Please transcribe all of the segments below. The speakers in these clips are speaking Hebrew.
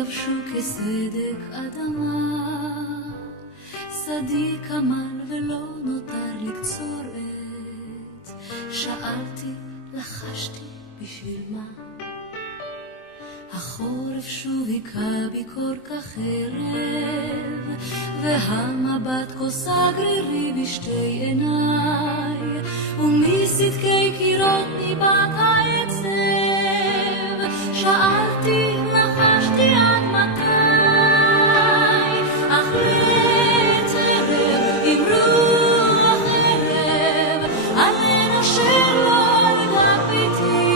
יבשו כסדק אדמה, שדי כמל ולא נותר לקצור עת. שאלתי, לחשתי, בשביל מה? החורף שוב היכה בי כל כך ערב, והמבט כוסה גרירי בשתי עיניי, ומסדקי קירות ניבט העצב. שאלתי, נחשתי עד מתי, אך לעת ערב עם רוח ערב, עלינו שלא נגע ביתי.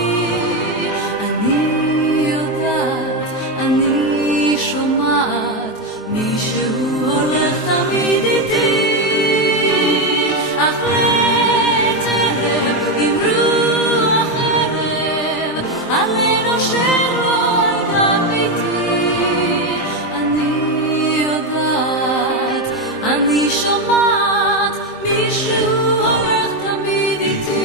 אני שומעת מישהו הולך תמיד איתי, אך לעת ערב עם רוח ערב, עלינו שלא נגע ביתי. אני יודעת, אני שומעת מישהו הולך תמיד איתי.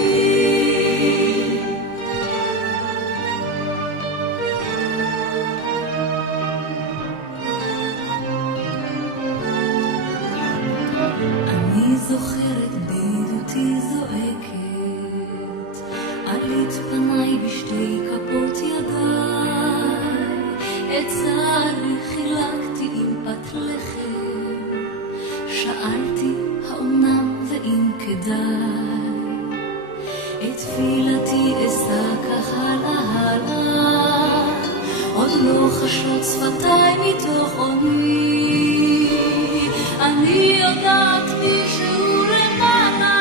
אני זוכרת בדידותי זועקת, עלית פניי בשתי כפות ידיי, את צערי חילקתי עם פת לחם. שאלתי, האומנם ואם כדאי, את תפילתי אשא כך הלאה, עוד לא חשות שפתיי מתוך עוני. אני יודעת מישהו למעלה,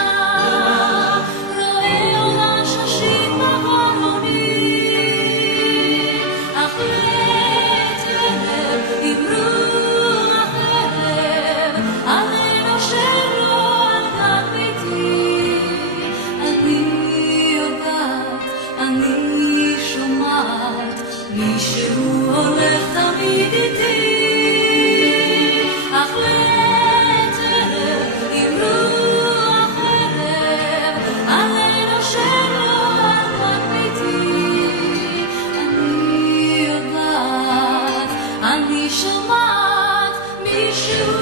רואה עולה ששית בגרוני, אך לעת ערב עם רוח ערב, עלינו שלא נגע ביתי. אני יודעת, אני שומעת מישהו הולך תמיד איתי, אך לעת ערב עם רוח ערב, עלינו שלא נגע ביתי. אני יודעת, אני שומעת מישהו